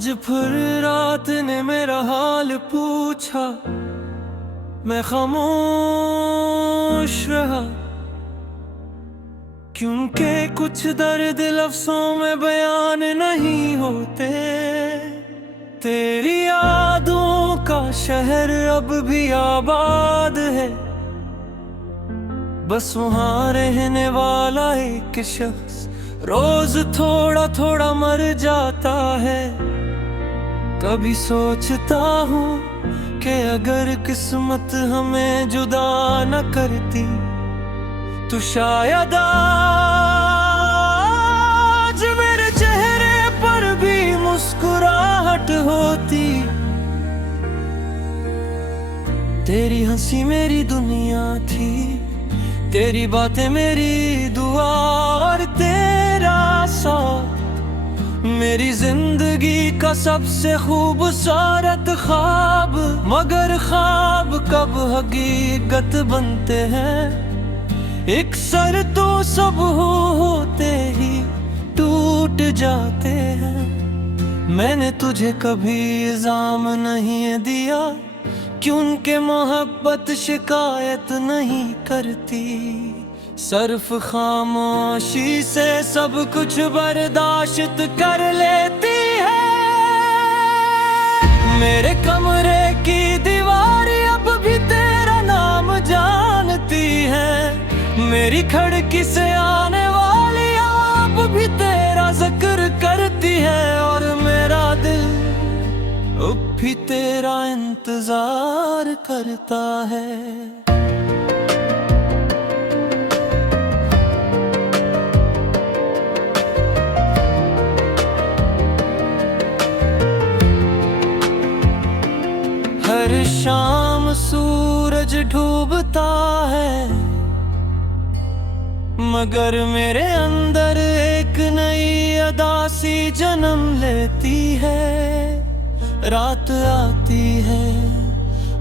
आज फिर रात ने मेरा हाल पूछा, मैं खामोश रहा, क्योंकि कुछ दर्द लफ्जों में बयान नहीं होते। तेरी यादों का शहर अब भी आबाद है, बस वहाँ रहने वाला एक शख्स रोज थोड़ा थोड़ा मर जाता है। कभी सोचता हूँ कि अगर किस्मत हमें जुदा न करती तो शायद आज मेरे चेहरे पर भी मुस्कुराहट होती। तेरी हंसी मेरी दुनिया थी, तेरी बातें मेरी दुआ और तेरा साथ मेरी जिंदगी का सबसे खूबसूरत ख्वाब। मगर ख्वाब कब हकीकत बनते हैं, एक सर तो सब होते ही टूट जाते हैं। मैंने तुझे कभी इल्जाम नहीं दिया, क्योंकि मोहब्बत शिकायत नहीं करती, सिर्फ खामोशी से सब कुछ बर्दाश्त कर लेती है। मेरे कमरे की दीवारें अब भी तेरा नाम जानती है, मेरी खिड़की से आने वाली अब भी तेरा जिक्र करती है, और मेरा दिल अब भी तेरा इंतजार करता है। हर शाम सूरज डूबता है, मगर मेरे अंदर एक नई अदा सी जन्म लेती है। रात आती है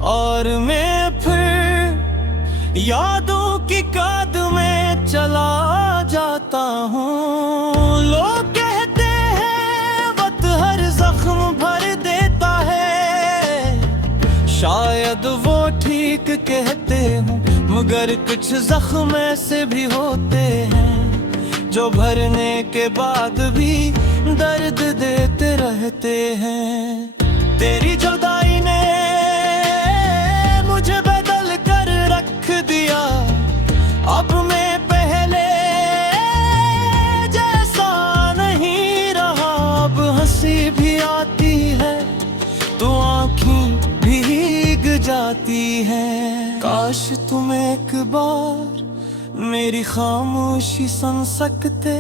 और मैं फिर यादों की काद में चला जाता हूँ। लोग कहते हैं वक्त हर जख्म भर देता है, शायद वो ठीक कहते हैं, मगर कुछ जख्म ऐसे भी होते हैं जो भरने के बाद भी दर्द देते रहते हैं। तेरी जुदाई ने मुझे बदल कर रख दिया, अब मैं पहले जैसा नहीं रहा। अब हंसी भी आती है तो आँखें भीग जाती हैं। काश तुम एक बार मेरी खामोशी सुन सकते,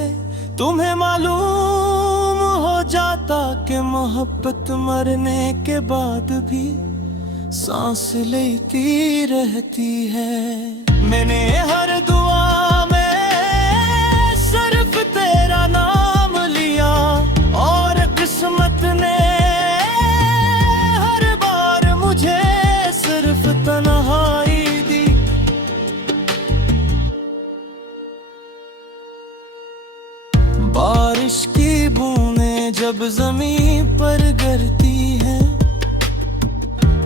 तुम्हें मालूम हो जाता कि मोहब्बत मरने के बाद भी सांस लेती रहती है। मैंने हर दुआ में सिर्फ तेरा नाम लिया, और किस्मत ने हर बार मुझे सिर्फ तन्हाई दी। बारिश की बूंदें जब ज़मीन पर गिरती हैं,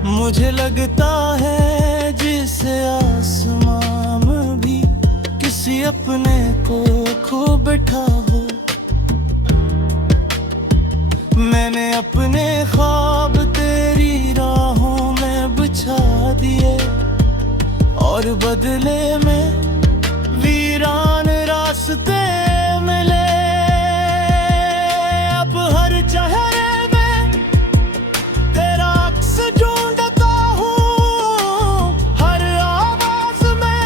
मुझे लगता है जिसे आसमां में भी किसी अपने को खो बैठा हो। मैंने अपने ख्वाब तेरी राहों में बिछा दिए, और बदले में वीरान रास्ते मिले। अब हर चेहरे में तेरा अक्स ढूंढता हूँ, हर आवाज में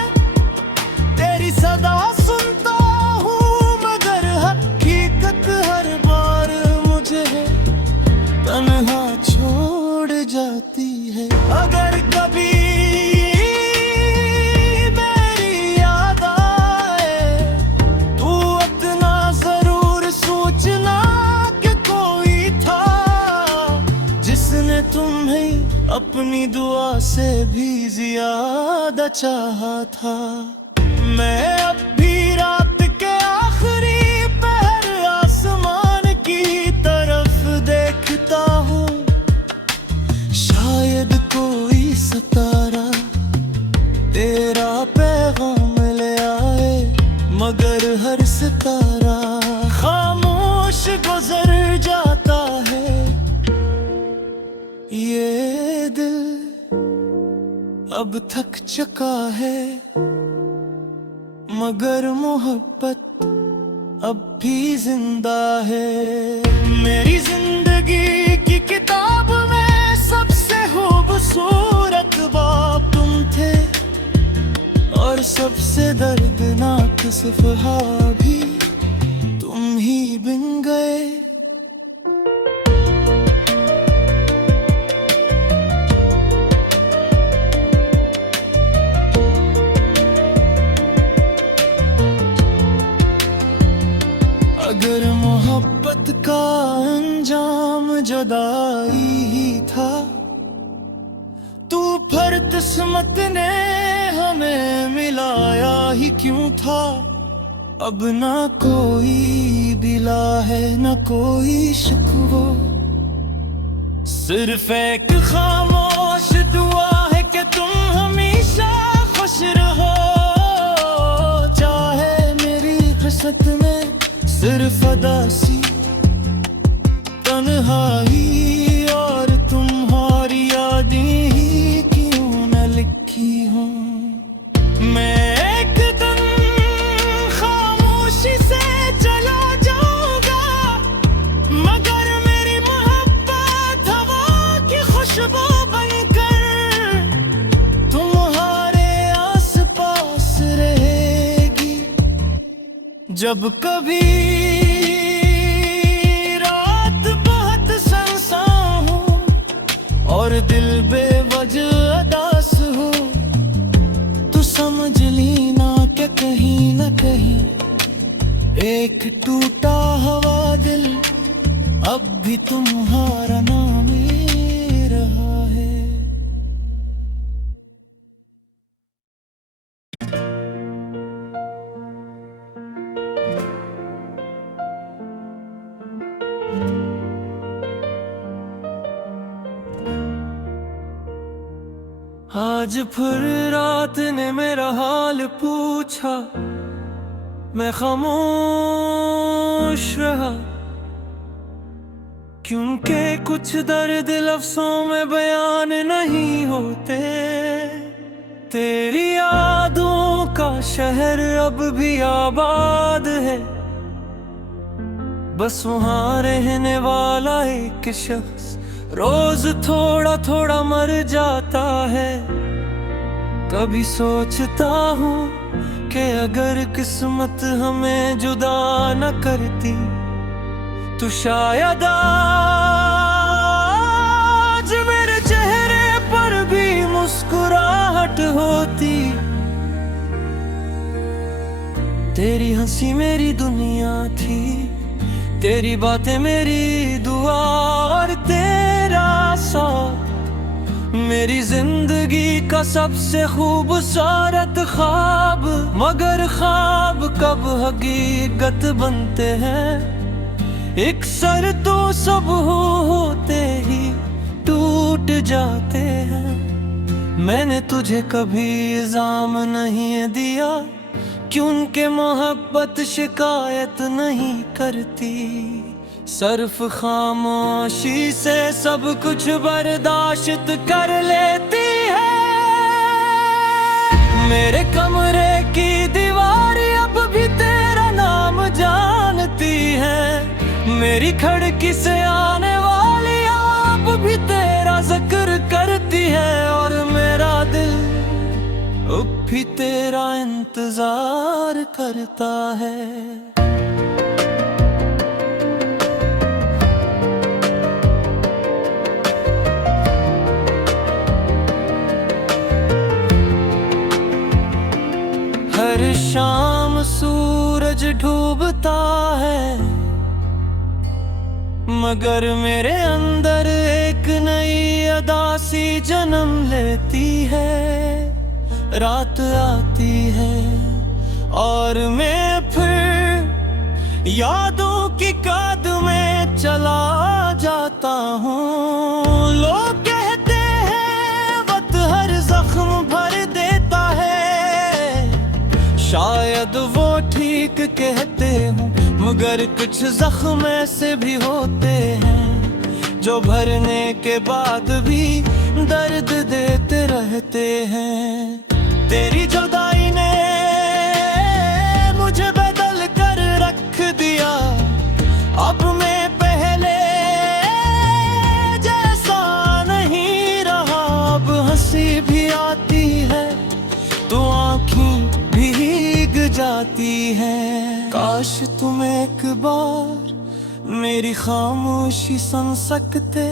तेरी सदा सुनता हूँ, मगर हकीकत हर बार मुझे तन्हा छोड़ जाती है। अगर कभी मेरी याद आए तू इतना जरूर सोचना कि कोई था जिसने तुम्हें अपनी दुआ से भी ज्यादा चाहा था। मैं अब भी रात के आखिरी पहर आसमान की तरफ देखता सितारा तेरा पैगाम ले आए, मगर हर सितारा खामोश गुजर जाता है। ये दिल अब थक चुका है, मगर मोहब्बत अब भी जिंदा है। मेरी जिंदगी की किताब में सबसे खूबसूरत बाब तुम थे, और सबसे दर्दनाक सफ़हा भी तुम ही बिन गए। अगर मोहब्बत का अंजाम जुदाई ही था, तू पर किस्मत ने हमें मिलाया ही क्यों था। अब ना कोई गिला है ना कोई शिकवा, सिर्फ एक खामोश दुआ है कि तुम हमेशा खुश रहो। चाहे मेरी हसरत में सिर्फ अदासी, तन्हाई और तुम्हारी यादें ही क्यों न लिखी हूँ। मैं एक दिन खामोशी से चला जाऊंगा, मगर मेरी मोहब्बत हवा की खुशबू बनकर तुम्हारे आस पास रहेगी। जब कभी रात बहुत सुनसान हो और दिल बेवजह उदास हो, तो समझ लेना कि कहीं न कहीं एक टूटा हुआ दिल अब भी तुम्हारा नाम ले रहा है। आज फिर रात ने मेरा हाल पूछा, मैं खामोश रहा, क्योंकि कुछ दर्द लफ्जों में बयान नहीं होते। तेरी यादों का शहर अब भी आबाद है, बस वहाँ रहने वाला एक शख्स रोज थोड़ा थोड़ा मर जाता है। कभी सोचता हूँ कि अगर किस्मत हमें जुदा न करती, तो शायद आज मेरे चेहरे पर भी मुस्कुराहट होती। तेरी हंसी मेरी दुनिया थी, तेरी बातें मेरी दुआ, और तेरा साथ मेरी जिंदगी का सबसे खूबसूरत ख्वाब। मगर ख्वाब कब हकीकत बनते हैं, एक सर तो सब होते ही टूट जाते हैं। मैंने तुझे कभी इल्जाम नहीं दिया, क्योंकि मोहब्बत शिकायत नहीं करती, सिर्फ खामोशी से सब कुछ बर्दाश्त कर लेती है। मेरे कमरे की दीवार अब भी तेरा नाम जानती है, मेरी खिड़की से आने वाली अब भी तेरा जिक्र करती है, और मेरा दिल अब भी तेरा इंतजार करता है। हर शाम सूरज डूबता है, मगर मेरे अंदर एक नई अदासी जन्म लेती है। रात आती है और मैं फिर यादों की काद में चला जाता हूँ। लोग कहते हैं वक्त हर शायद वो ठीक कहते हूँ, मगर कुछ जख्म ऐसे भी होते हैं जो भरने के बाद भी दर्द देते रहते हैं। तेरी जुदाई ने मुझे बदल कर रख दिया, अब मैं पहले जैसा नहीं रहा। अब हंसी भी आती है तो आँखें भीग जाती हैं। काश तुम एक बार मेरी खामोशी सुन सकते,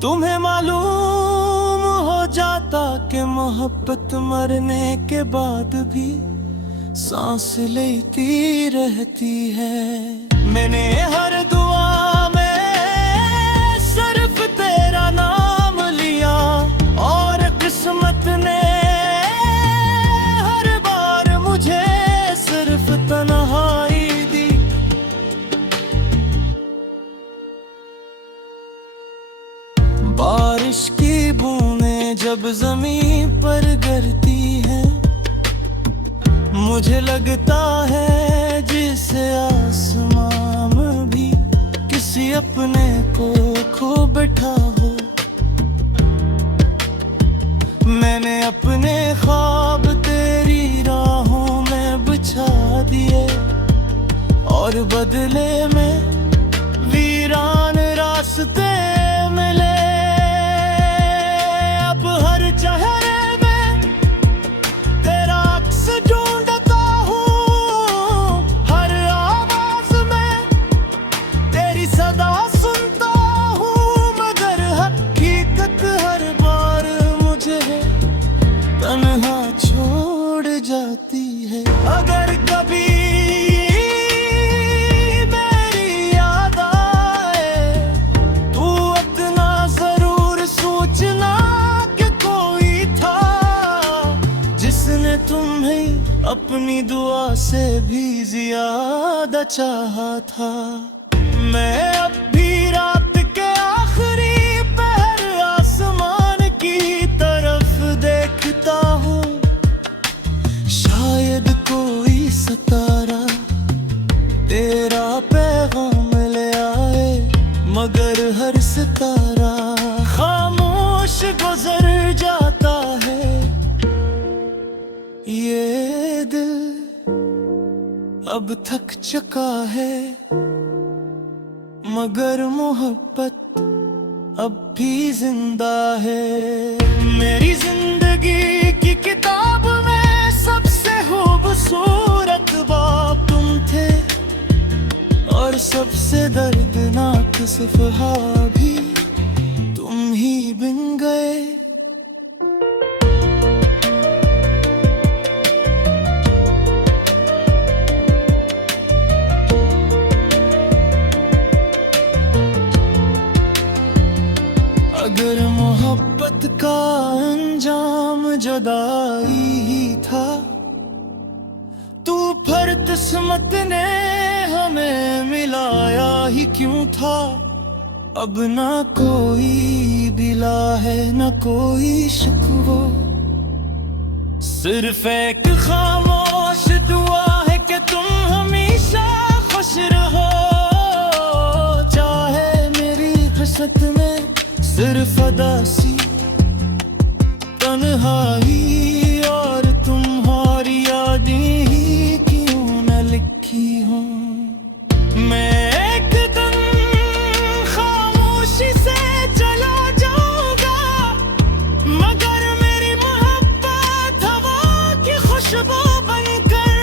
तुम्हें मालूम हो जाता कि मोहब्बत मरने के बाद भी सांस लेती रहती है। मैंने हर दुआ में सिर्फ तेरा नाम लिया, और किस्मत ने हर बार मुझे सिर्फ तन्हाई दी। बारिश की बूंदें जब जमीन पर गिरती हैं, मुझे लगता है जिसे आसमान में भी किसी अपने को खो बैठा हो। मैंने अपने ख्वाब तेरी राहों में बिछा दिए, और बदले में वीरान रास्ते मिले। अब हर चेहरे में तेरा अक्स ढूंढता हूँ, हर आवाज में तेरी सदा सुनता हूँ, मगर हकीकत हर बार मुझे तन्हा छोड़ जाती है। अगर कभी मेरी याद आए तू इतना जरूर सोचना कि कोई था जिसने तुम्हें अपनी दुआ से भी ज्यादा चाहा था। मैं अब भी रात के आखिरी पहर आसमान की तरफ देखता हूँ, शायद कोई सितारा तेरा पैगाम ले आए, मगर हर सितारा खामोश गुजर जाता है। ये दिल अब थक चुका है, मगर मोहब्बत अब भी जिंदा है। मेरी जिंदगी की किताब में सबसे खूबसूरत बाब तुम थे, और सबसे दर्दनाक सफ़हा भी तुम ही बिन गए। अगर मोहब्बत का अंजाम जुदाई ही था, तू फिर किस्मत ने हमें मिलाया ही क्यों था। अब ना कोई गिला है ना कोई शिकवा, सिर्फ एक खामोश दुआ है कि तुम हमेशा खुश रहो। चाहे मेरी हसरत में सिर्फ अदासी तन्हाई, और तुम्हारी यादें ही क्यों न लिखी हूँ। मैं एक दिन खामोशी से चला जाऊंगा, मगर मेरी मोहब्बत हवा की खुशबू बनकर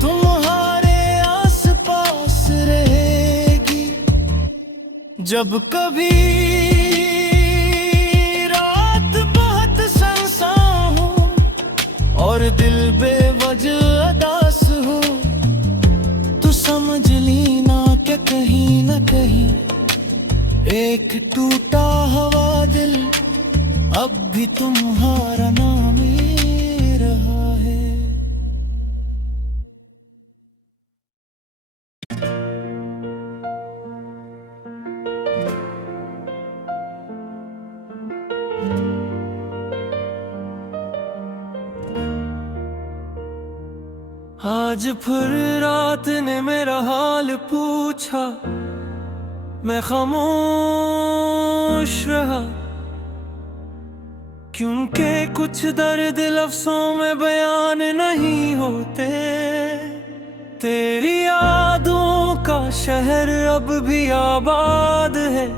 तुम्हारे आस पास रहेगी। जब कभी रात बहुत सुनसान हो और दिल बेवजह उदास हो, तो समझ लेना कि कहीं न कहीं एक टूटा हुआ दिल अब भी तुम्हारा नाम ले रहा है। आज फिर रात ने मेरा हाल पूछा, मैं खामोश रहा, क्योंकि कुछ दर्द लफ्जों में बयान नहीं होते। तेरी यादों का शहर अब भी आबाद है,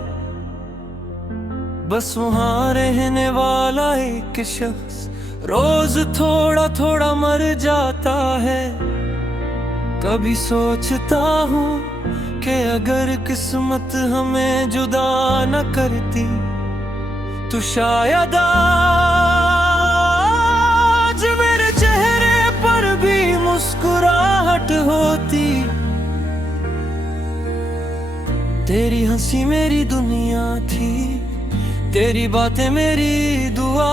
बस वहाँ रहने वाला एक शख्स रोज थोड़ा थोड़ा मर जाता है। कभी सोचता हूँ कि अगर किस्मत हमें जुदा न करती तो शायद आज मेरे चेहरे पर भी मुस्कुराहट होती। तेरी हंसी मेरी दुनिया थी, तेरी बातें मेरी दुआ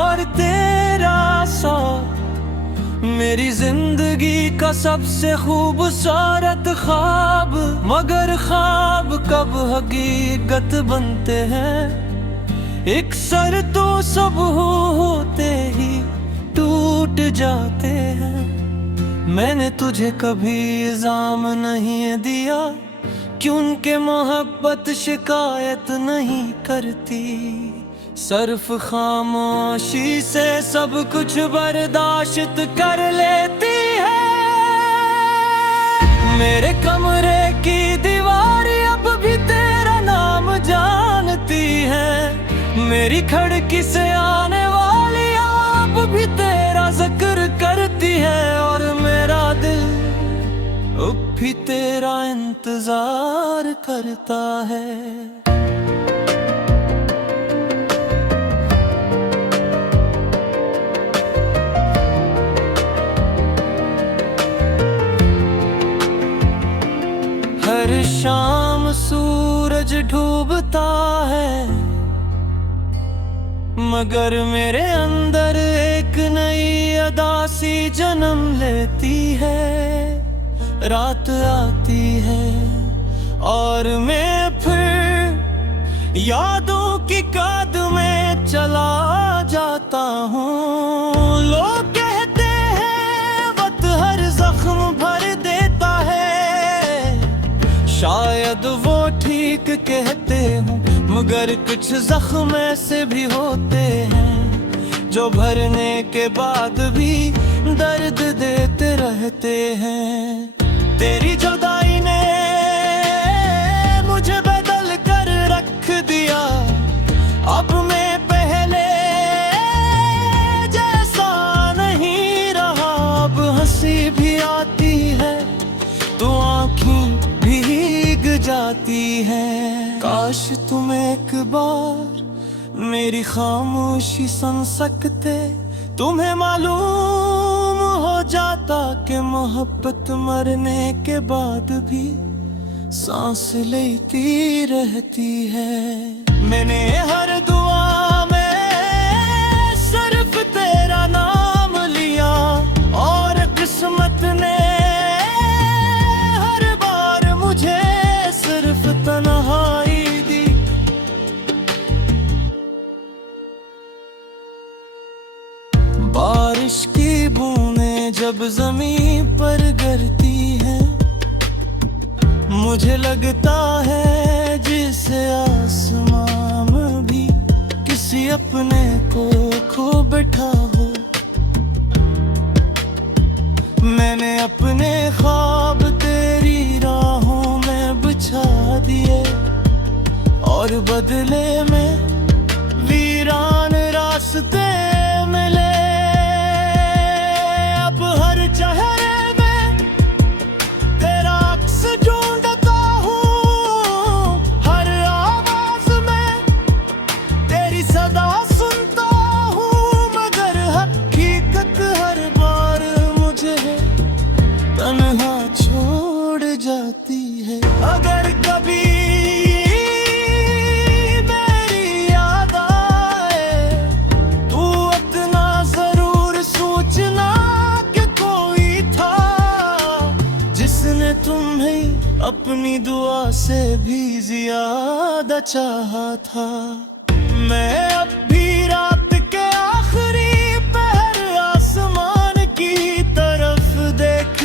और तेरा साथ मेरी जिंदगी का सबसे खूबसूरत ख्वाब। मगर ख्वाब कब हकीकत बनते हैं, एक सर तो सब होते ही टूट जाते हैं। मैंने तुझे कभी इल्जाम नहीं दिया, क्योंकि मोहब्बत शिकायत नहीं करती, सिर्फ खामोशी से सब कुछ बर्दाश्त कर लेती है। मेरे कमरे की दीवार अब भी तेरा नाम जानती है, मेरी खिड़की से आने वाली अब भी तेरा जिक्र करती है, और मेरा दिल अब भी तेरा इंतजार करता है। हर शाम सूरज डूबता है, मगर मेरे अंदर एक नई अदा सी जन्म लेती है। रात आती है और मैं फिर यादों की काद में चला जाता हूँ। लोग कहते हैं वक्त हर जख्म भर देता है, शायद वो ठीक कहते हूँ, मगर कुछ जख्म ऐसे भी होते हैं जो भरने के बाद भी दर्द देते रहते हैं। तेरी जुदाई ने मुझे बदल कर रख दिया, अब मैं पहले जैसा नहीं रहा। अब हंसी भी आती है तो आँखें भीग जाती हैं। काश तुम एक बार मेरी खामोशी सुन सकते, तुम्हें मालूम हो जाता कि मोहब्बत मरने के बाद भी सांस लेती रहती है। मैंने हर दुआ में सिर्फ तेरा नाम लिया, और किस्मत ने हर बार मुझे सिर्फ तन्हाई दी। बारिश की बूंदें जब जमीन पर गिरती है, मुझे लगता है जिसे आसमान भी किसी अपने को खो बैठा हो। मैंने अपने ख्वाब तेरी राहों में बिछा दिए, और बदले में वीरान रास्ते मिले। अब हर चेहरे में तेरा अक्स ढूंढता हूँ, हर आवाज में तेरी सदा सुनता हूँ, मगर हकीकत हर बार मुझे तन्हा छोड़ जाती है। अगर कभी अपनी दुआ से भी ज्यादा चाहा था, मैं अब भी रात के आखिरी पहर आसमान की तरफ देख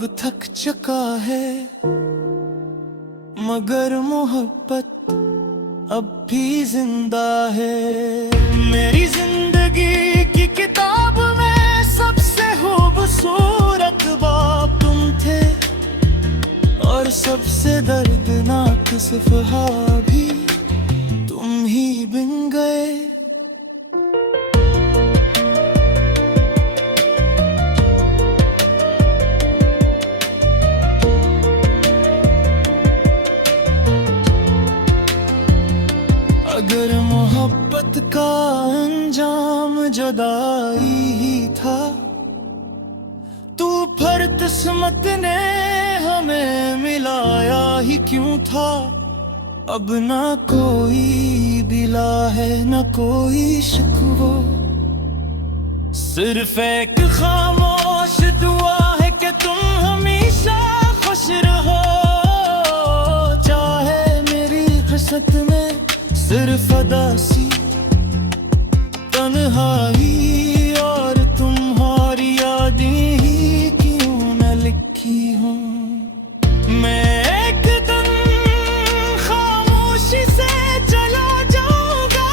अब थक चुका है, मगर मोहब्बत अब भी जिंदा है। मेरी जिंदगी की किताब में सबसे खूबसूरत बाब तुम थे, और सबसे दर्दनाक सफ़हा भी तुम ही बिन गए। अगर मोहब्बत का अंजाम जुदाई ही था, तो फिर किस्मत ने हमें मिलाया ही क्यों था। अब ना कोई गिला है ना कोई शिकवा, सिर्फ एक खामोश दुआ है कि तुम हमेशा खुश रहो। चाहे मेरी किस्मत में सिर्फ अदासी, तन्हाई और तुम्हारी यादें ही क्यों न लिखी हों। मैं एक दिन खामोशी से चला जाऊंगा,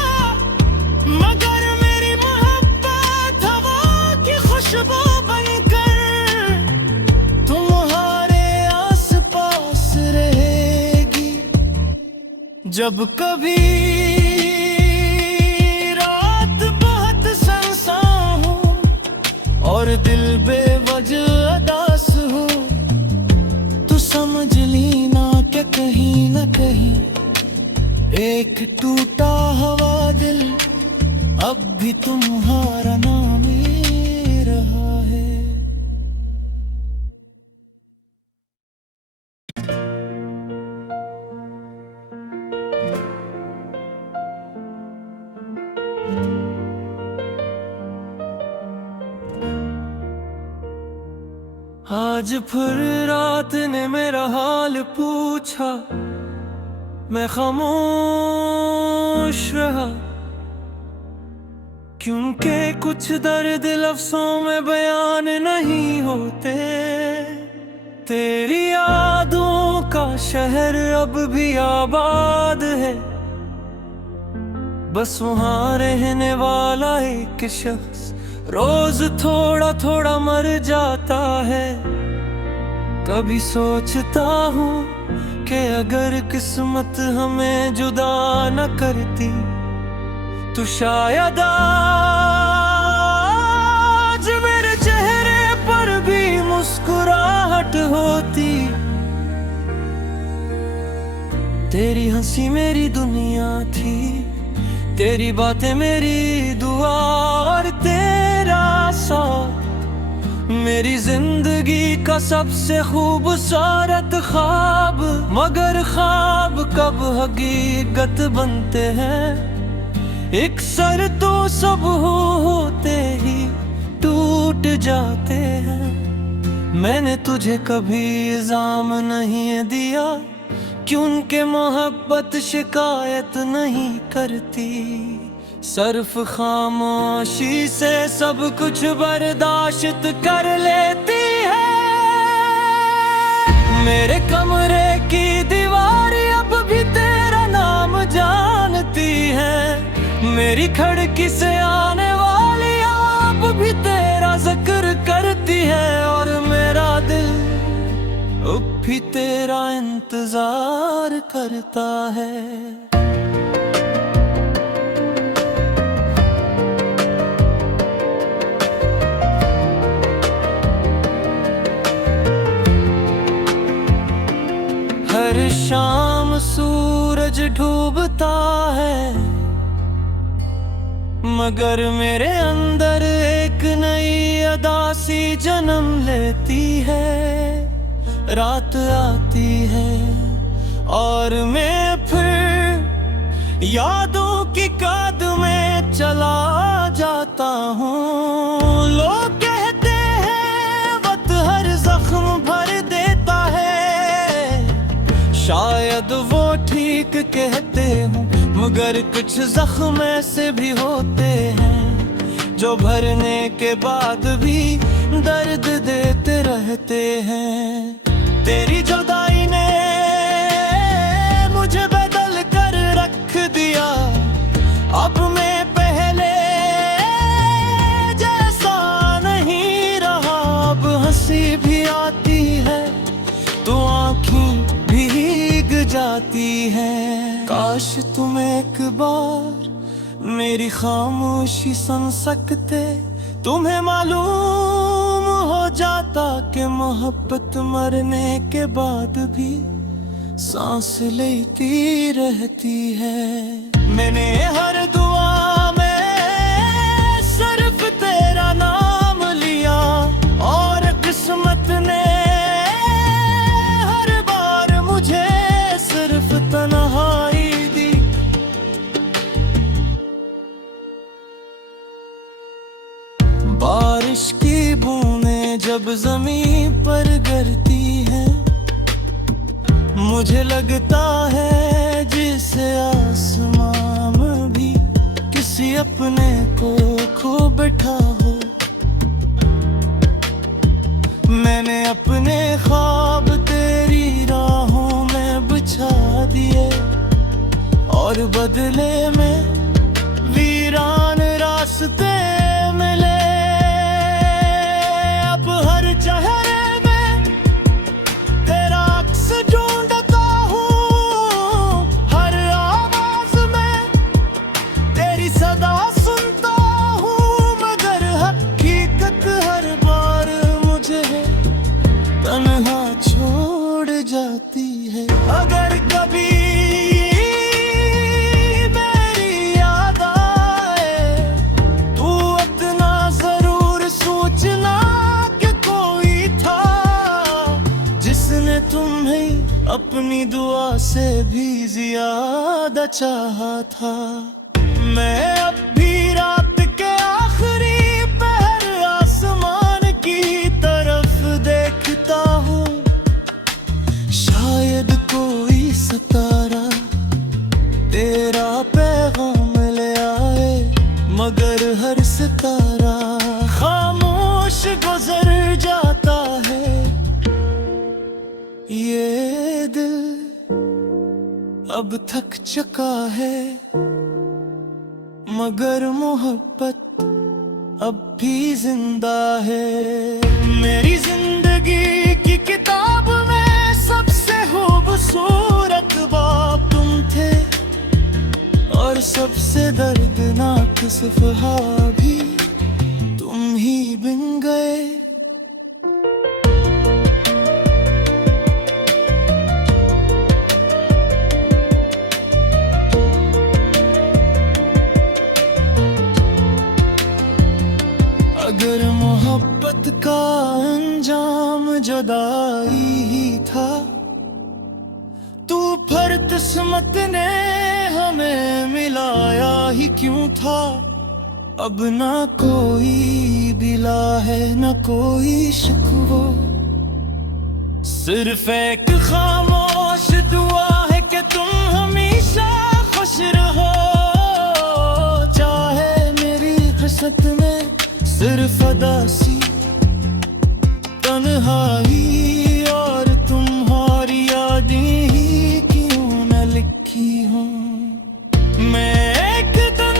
मगर मेरी मोहब्बत हवा की खुशबू बनकर तुम्हारे आस-पास रहेगी। जब कभी रात बहुत सुनसान हो और दिल बेवजह उदास हो, तो समझ लेना कि कहीं न कहीं एक टूटा हुआ दिल अब भी तुम्हारा नाम ले रहा है। आज फिर रात ने मेरा हाल पूछा, मैं खामोश रहा, क्योंकि कुछ दर्द लफ्जों में बयान नहीं होते। तेरी यादों का शहर अब भी आबाद है, बस वहाँ रहने वाला एक शख्स रोज थोड़ा थोड़ा मर जाता है। कभी सोचता हूँ कि अगर किस्मत हमें जुदा न करती, तो शायद आज मेरे चेहरे पर भी मुस्कुराहट होती। तेरी हंसी मेरी दुनिया थी, तेरी बातें मेरी दुआ, और तेरा साथ मेरी जिंदगी का सबसे खूबसूरत ख्वाब। मगर ख्वाब कब हकीकत बनते हैं, एक सर तो सब होते ही टूट जाते हैं। मैंने तुझे कभी इल्जाम नहीं दिया, क्योंकि मोहब्बत शिकायत नहीं करती। सिर्फ खामोशी से सब कुछ बर्दाश्त कर लेती है। मेरे कमरे की दीवारें अब भी तेरा नाम जानती है। मेरी खिड़की से आने वाली अब भी तेरा जिक्र करती है, और मेरा दिल अब भी तेरा इंतजार करता है। हर शाम सूरज डूबता है, मगर मेरे अंदर एक नई अदासी जन्म लेती है। रात आती है और मैं फिर यादों की काद में चला जाता हूँ। लोग कहते हैं वक्त हर जख्म भर देता है, शायद वो ठीक कहते हूँ, मगर कुछ जख्म ऐसे भी होते हैं जो भरने के बाद भी दर्द देते रहते हैं। तेरी जुदाई ने मुझे बदल कर रख दिया, अब मैं पहले जैसा नहीं रहा। अब हंसी भी आती है तो आँखें भीग जाती हैं। काश तुम एक बार मेरी खामोशी सुन सकते, तुम्हें मालूम हो जाता कि मोहब्बत मरने के बाद भी सांस लेती रहती है। मैंने हर दुआ में सिर्फ तेरा नाम लिया, और किस्मत ने हर बार मुझे सिर्फ तन्हाई दी। बारिश की बूंदें जब जमीन पर गिरती हैं, मुझे लगता है जिसे आसमां में भी किसी अपने को खो बैठा हो। मैंने अपने ख्वाब तेरी राहों में बिछा दिए, और बदले में वीरान रास्ते मिले। अब हर चेहरे में तेरा अक्स ढूंढता हूँ, हर आवाज में तेरी सदा सुनता हूँ, मगर हकीकत हर बार मुझे तन्हा छोड़ जाती है। अगर कभी अपनी दुआ से भी ज्यादा चाहा था, मैं अब भी रात के आखिरी पहर आसमान की तरफ देखता हूँ। शायद कोई सितारा तेरा पैगाम ले आए, मगर हर सितारा खामोश गुजर जाता है। ये दिल अब थक चुका है, मगर मोहब्बत अब भी जिंदा है। मेरी जिंदगी की किताब में सबसे खूबसूरत बाब तुम थे, और सबसे दर्दनाक सफ़हा भी तुम ही बन गए। अगर मोहब्बत का अंजाम जुदाई ही था, तो फिर किस्मत ने हमें मिलाया ही क्यों था। अब ना कोई गिला है ना कोई शिकवा, सिर्फ एक खामोश दुआ है कि तुम हमेशा खुश रहो। चाहे मेरी हसरत में सिर्फ अदासी तन्हाई, और तुम्हारी यादें ही क्यों न लिखी हो। मैं एक दिन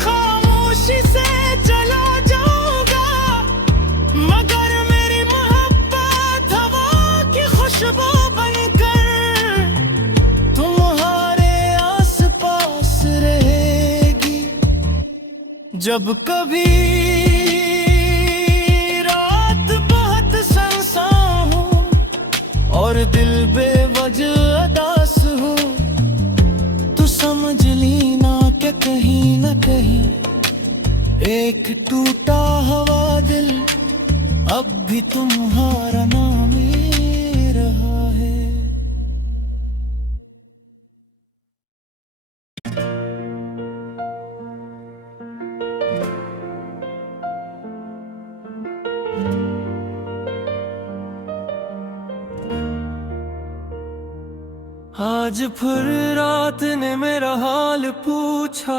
खामोशी से चला जाऊंगा, मगर मेरी मोहब्बत हवा की खुशबू बनकर तुम्हारे आस पास रहेगी। जब कभी रात बहुत सुनसान हो और दिल बेवजह उदास हो, तो समझ लेना कि कहीं न कहीं एक टूटा हुआ दिल अब भी तुम्हारा नाम ले रहा है। आज फिर रात ने मेरा हाल पूछा,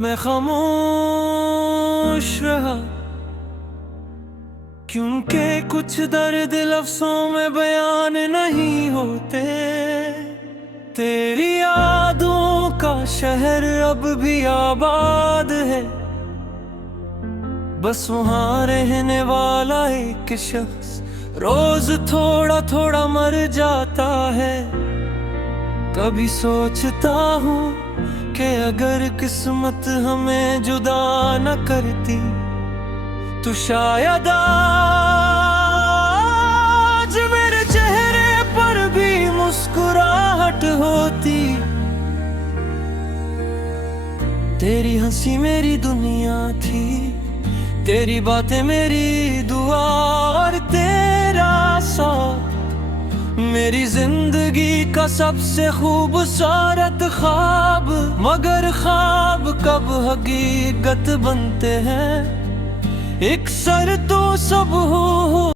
मैं खामोश रहा। क्योंकि कुछ दर्द लफ्जों में बयान नहीं होते। तेरी यादों का शहर अब भी आबाद है, बस वहाँ रहने वाला एक शख्स रोज थोड़ा थोड़ा मर जाता है। कभी सोचता हूँ कि अगर किस्मत हमें जुदा न करती तो शायद आज मेरे चेहरे पर भी मुस्कुराहट होती। तेरी हंसी मेरी दुनिया थी, तेरी बातें मेरी दुआ और तेरा साथ मेरी जिंदगी का सबसे खूबसूरत ख्वाब। मगर ख्वाब कब हकीकत बनते हैं, एक सर तो सब हो